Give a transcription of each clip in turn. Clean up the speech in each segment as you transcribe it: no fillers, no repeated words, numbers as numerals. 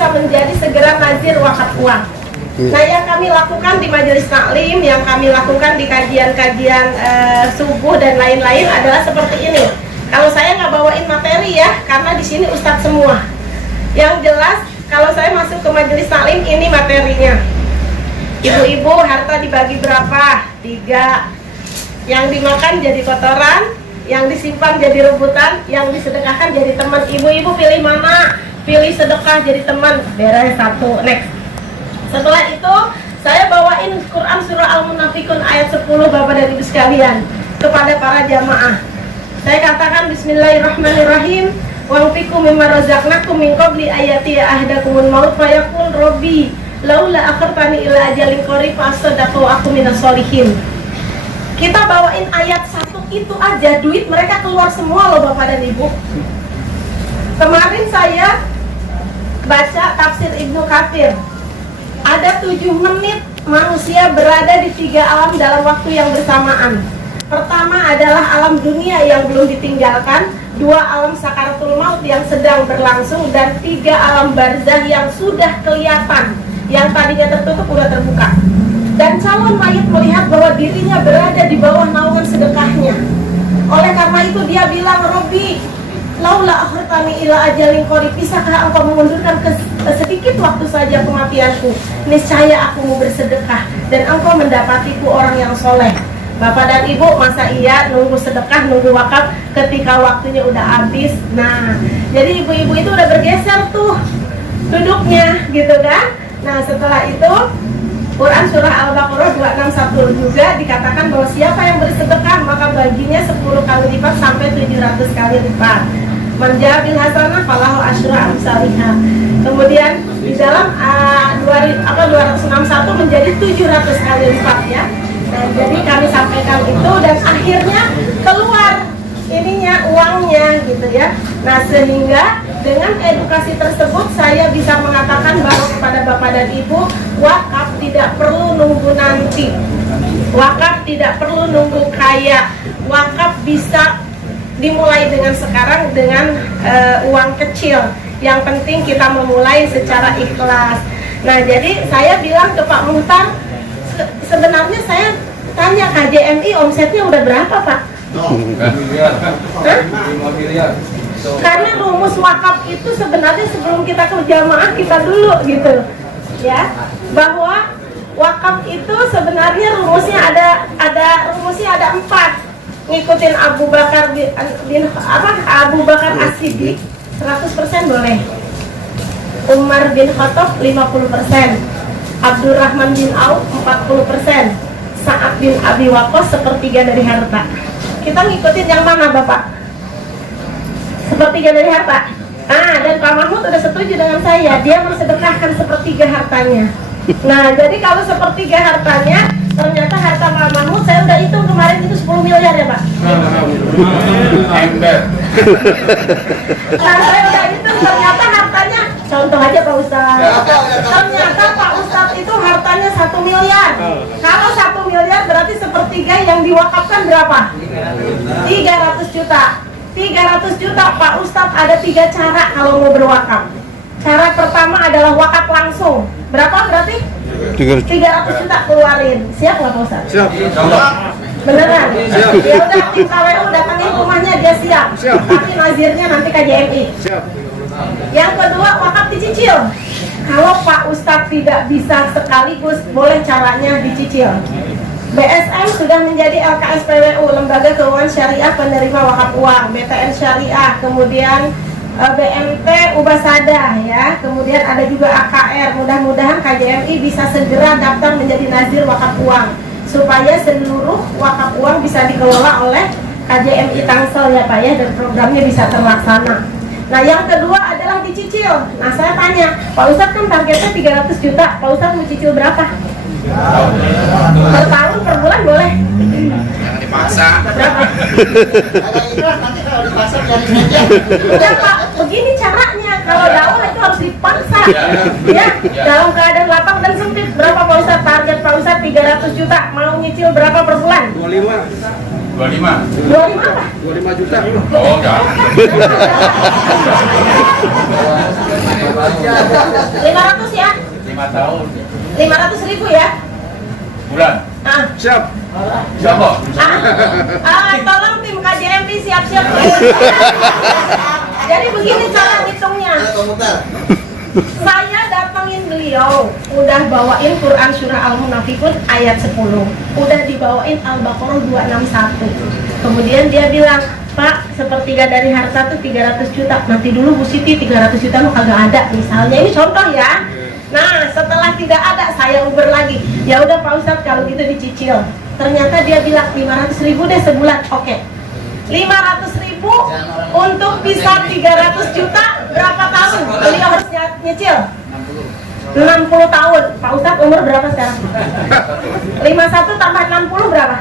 bisa menjadi segera nazir wakaf uang. Nah, yang kami lakukan di majelis taklim, yang kami lakukan di kajian-kajian subuh dan lain-lain adalah seperti ini. Kalau saya nggak bawain materi ya, karena di sini ustadz semua. Yang jelas, kalau saya masuk ke majelis taklim, ini materinya. Ibu-ibu, harta dibagi berapa? 3. Yang dimakan jadi kotoran, yang disimpan jadi rebutan, yang disedekahkan jadi teman. Ibu-ibu pilih mana? Pilih sedekah jadi teman. Beres 1. Next. Setelah itu saya bawain Quran surah Al-Munafikun ayat 10 Bapak dan Ibu sekalian kepada para jamaah. Saya katakan bismillahirrahmanirrahim. Wa'fiku mimma razaqnakum min qabli ayati ahdakumul maut fayaqul rabbi laula akhartani ila ajalin qarib fa asaddaqu wa akum minas sholihin. Kita bawain ayat 1 itu aja, duit mereka keluar semua loh Bapak dan Ibu. Kemarin saya baca tafsir Ibnu Katsir. Ada 7 menit manusia berada di 3 alam dalam waktu yang bersamaan. Pertama adalah alam dunia yang belum ditinggalkan, 2 alam sakaratul maut yang sedang berlangsung, dan 3 alam barzah yang sudah kelihatan, yang tadinya tertutup udah terbuka. Dan calon mayit melihat bahwa dirinya berada di bawah naungan sedekahnya. Oleh karena itu dia bilang, Robbi, laula akhartani ila ajalin qarib, bisakah engkau mengundurkan sedikit waktu saja kematianku? Niscaya aku mau bersedekah dan engkau mendapatiku orang yang soleh. Bapak dan Ibu, masa iya nunggu sedekah, nunggu wakaf ketika waktunya udah habis? Nah, jadi ibu-ibu itu udah bergeser tuh duduknya, gitu kan? Nah, setelah itu Quran surah Al-Baqarah 261 juga dikatakan bahwa siapa yang bersedekah maka baginya 10 kali lipat sampai 700 kali lipat. Manjabil hasanah falahu asyru amsalihha. Kemudian di dalam 261 menjadi 700 kali lipat ya. Nah, jadi kami sampaikan itu dan akhirnya keluar ininya, uangnya gitu ya. Nah, sehingga dengan edukasi tersebut saya bisa mengatakan bahwa kepada Bapak dan Ibu, wakaf tidak perlu nunggu nanti. Wakaf tidak perlu nunggu kaya. Wakaf bisa dimulai dengan sekarang dengan uang kecil. Yang penting kita memulai secara ikhlas. Nah, jadi saya bilang ke Pak Muhtar, sebenarnya saya tanya KJMI omsetnya udah berapa Pak? 5 miliar. Karena rumus wakaf itu sebenarnya sebelum kita ke jamaah kita dulu gitu ya, bahwa wakaf itu sebenarnya rumusnya ada 4. Ngikutin Abu Bakar Abu Bakar As-Siddiq 100% boleh, Umar bin Khattab 50%, Abdurrahman bin Auf 40%, Sa'ad bin Abi Waqqas 1/3 dari harta. Kita ngikutin yang mana Bapak? 1/3 dari harta. Dan Pak Mahmud udah setuju dengan saya, dia mensedekahkan 1/3 hartanya. Nah, jadi kalau 1/3 hartanya, ternyata harta Pak Mahmud saya udah hitung kemarin itu 10 miliar ya Pak. Nah, saya udah hitung ternyata hartanya, contoh aja Pak Ustadz. Ternyata Pak Ustadz itu hartanya 1 miliar. Kalau 1 miliar berarti 1/3 yang diwakafkan berapa? 300 juta. 300 juta Pak Ustadz, ada 3 cara kalau mau berwakaf. Cara pertama adalah wakaf langsung. Berapa berarti? 300 juta keluarin. Siap nggak Pak Ustadz? Siap. Beneran? Ya udah, tim KWU datangin rumahnya, dia siap. Tapi nazirnya nanti KJMI. Siap. Yang kedua, wakaf dicicil. Kalau Pak Ustadz tidak bisa sekaligus, boleh caranya dicicil. BSM sudah menjadi LKSPWU, Lembaga Keuangan Syariah Penerima Wakaf Uang, BTN Syariah, kemudian BMT Ubasadah ya, kemudian ada juga AKR. Mudah-mudahan KJMI bisa segera daftar menjadi nazir wakaf uang supaya seluruh wakaf uang bisa dikelola oleh KJMI Tangsel ya Pak ya, dan programnya bisa terlaksana. Nah, yang kedua adalah dicicil. Nah, saya tanya, Pak Ustadz kan targetnya 300 juta, Pak Ustadz mau cicil berapa? Per tahun, per bulan boleh? Jangan dipaksa. Berapa? Nanti kalau dipaksa dari Udah Pak, begini caranya. Kalau dakwah itu harus dipaksa ya, dalam keadaan lapang dan sempit. Berapa Pak Ustadz target Pak Ustadz? 300 juta. Mau nyicil berapa per bulan? 25. 25. 25 apa? 25 juta. Oh, enggak. 500 ya? 5 tahun. 500.000 ya? Bulan. Ah. Siap. Siapa? Tolong tim KJMP siap-siap. Jadi begini cara hitungnya. Saya datangin beliau, udah bawain Quran surah Al-Munafikun ayat 10, udah dibawain Al-Baqarah 261. Kemudian dia bilang, Pak, sepertiga dari harta tuh 300 juta. Nanti dulu Bu Siti 300 juta lu kagak ada. Misalnya ini contoh ya. Nah, setelah tidak ada, saya uber lagi. Ya udah Pak Ustadz, kalau gitu dicicil. Ternyata dia bilang 500.000 deh sebulan. Oke. 500.000 untuk bisa 300 juta berapa tahun? Beliau harus nyicil 60 tahun. Pak Ustadz umur berapa sekarang? 51 tambah 60 berapa?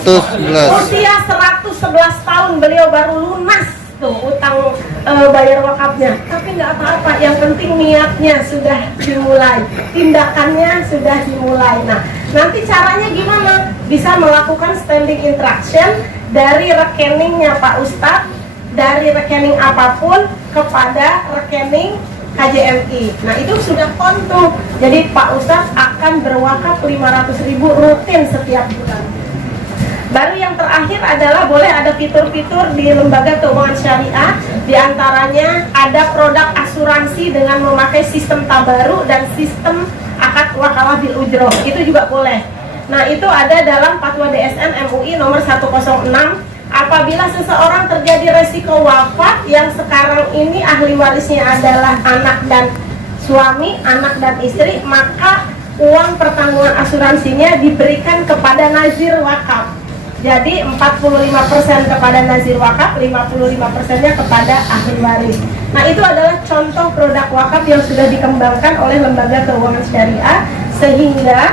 111. Usia 111 tahun beliau baru lunas tuh utang bayar wakafnya. Tapi nggak apa-apa, yang penting niatnya sudah dimulai, tindakannya sudah dimulai. Nah, nanti caranya gimana? Bisa melakukan standing instruction dari rekeningnya Pak Ustadz, dari rekening apapun kepada rekening KJMI. Nah, itu sudah kontu. Jadi Pak Ustadz akan berwakaf 500.000 rutin setiap bulan. Baru yang terakhir adalah boleh ada fitur-fitur di lembaga keuangan syariah. Di antaranya ada produk asuransi dengan memakai sistem tabaru dan sistem akad wakalah bil ujroh. Itu juga boleh. Nah, itu ada dalam Fatwa DSN MUI nomor 106. Apabila seseorang terjadi resiko wafat yang sekarang ini ahli warisnya adalah anak dan suami, anak dan istri, maka uang pertanggungan asuransinya diberikan kepada nazir wakaf. Jadi 45% kepada nazir wakaf, 55%-nya kepada ahli waris. Nah, itu adalah contoh produk wakaf yang sudah dikembangkan oleh lembaga keuangan syariah, sehingga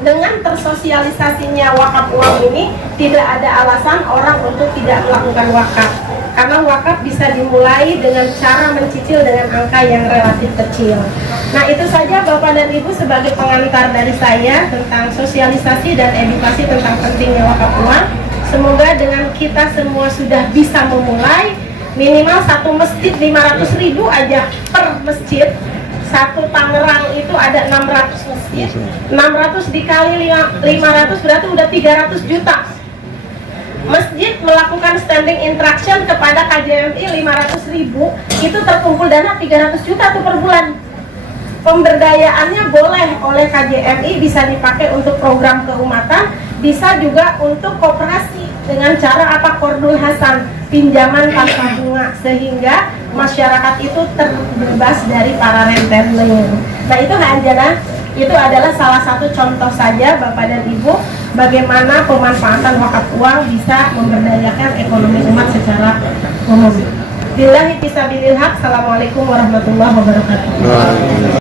dengan tersosialisasinya wakaf uang ini tidak ada alasan orang untuk tidak melakukan wakaf. Karena wakaf bisa dimulai dengan cara mencicil dengan angka yang relatif kecil. Nah, itu saja Bapak dan Ibu sebagai pengantar dari saya tentang sosialisasi dan edukasi tentang pentingnya wakaf uang. Semoga dengan kita semua sudah bisa memulai, minimal satu masjid 500.000 aja per masjid. Satu Tangerang itu ada 600 masjid. 600 dikali 500 berarti udah 300 juta. Masjid melakukan standing instruction kepada KJMI 500.000, itu terkumpul dana 300 juta tuh per bulan. Pemberdayaannya boleh oleh KJMI, bisa dipakai untuk program keumatan, bisa juga untuk koperasi dengan cara apa? Qardul Hasan, pinjaman tanpa bunga, sehingga masyarakat itu terbebas dari para rentenir. Nah, itu Anjana, itu adalah salah satu contoh saja Bapak dan Ibu bagaimana pemanfaatan wakaf uang bisa memberdayakan ekonomi umat secara umum. Billahi fisabilil haq. Assalamualaikum warahmatullahi wabarakatuh.